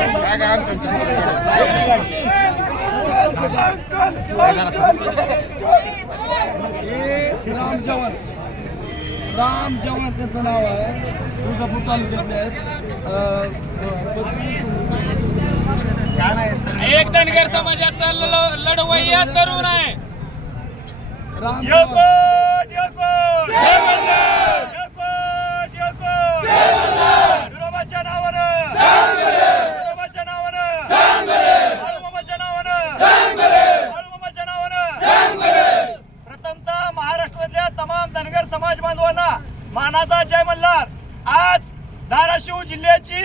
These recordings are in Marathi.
काय करा राम जवान त्यांचं नाव आहे. तुळजापूर तालुक्यातले आहेत. एक धनगर समाजाचा लढवय्या तरुण आहे. राम विरोबाच्या नावानं विरोबाच्या नावानं बाळूमामाच्या नावानं प्रथमतः महाराष्ट्रातल्या तमाम धनगर समाज बांधवांना मानाचा जय मल्हार. आज धाराशिव जिल्ह्याची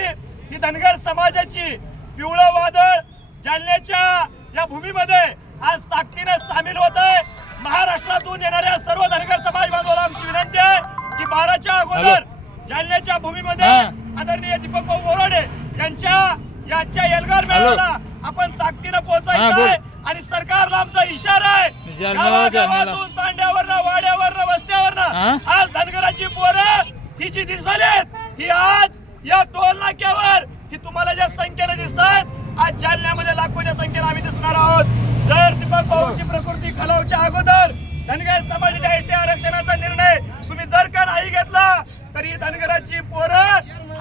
ही धनगर समाजाची पिवळं वादळ जालन्याच्या या भूमीमध्ये आज ताकदीने सामील होत आहे. महाराष्ट्रातून येणाऱ्या सर्व धनगर समाज बांधवांना आमची विनंती आहे की 12च्या अगोदर जालन्याच्या भूमीमध्ये आदरणीय दीपकभाऊ बोराडे यांच्या याच्या एल्गार मेळाव्याला आपण ताकदीने पोहोचायचं आहे. आणि सरकारला आमचा इशारा आहे, गावागावातून तांड्यावरनं वाड्यावरनं वस्त्यावरनं आज धनगराची पोरं ही जी दिसलेत ही आज या टोल नाक्यावर ही तुम्हाला ज्या संख्येने दिसतात आज जालन्यामध्ये लाखोच्या संख्येने आम्ही दिसणार आहोत. जर दीपक भाऊची प्रकृती खालावच्या अगोदर धनगर समाजाच्या एसटी आरक्षणाचा निर्णय तुम्ही जर का नाही घेतला तरी धनगराची पोरं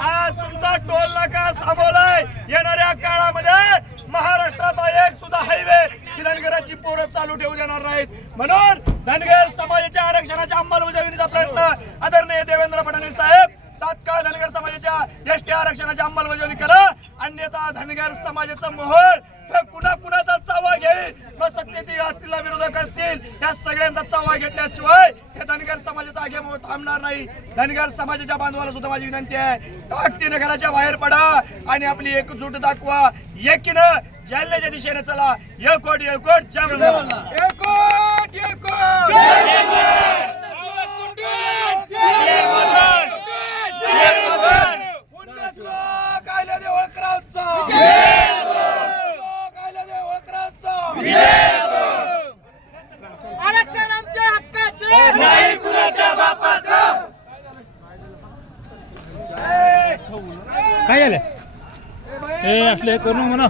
आज तुमचा टोल नाका थांबवलाय. येणाऱ्या काळामध्ये महाराष्ट्राचा एक सुद्धा हायवे ही धनगराची पोरं चालू ठेवू देणार नाहीत. म्हणून धनगर समाजाच्या आरक्षणाच्या अंमलबजावणीचा प्रयत्न आदरणीय देवेंद्र फडणवीस साहेब तात्काळ धनगर समाजाच्या एसटी आरक्षणाची अंमलबजावणी करा. अन्यथा धनगर समाजाचं मोहर हे कुणा कुणाचा चावा घेईल, मग सत्तेतील असतील विरोधक असतील या सगळ्यांचा चावा घेतल्याशिवाय हे धनगर समाजाचा आगेमोह थांबणार नाही. धनगर समाजाच्या बांधवाला सुद्धा माझी विनंती आहे, ताकदीने घराच्या बाहेर पडा आणि आपली एकजूट दाखवा. एकीनं जालन्याच्या दिशेने चला. येळकोट येळकोट जय मल्हार. येळकोट येळकोट आरक्षण आमच्या हक्काचं नाही कुणाच्या बापाचं. काय झालं हे असले करू म्हणा.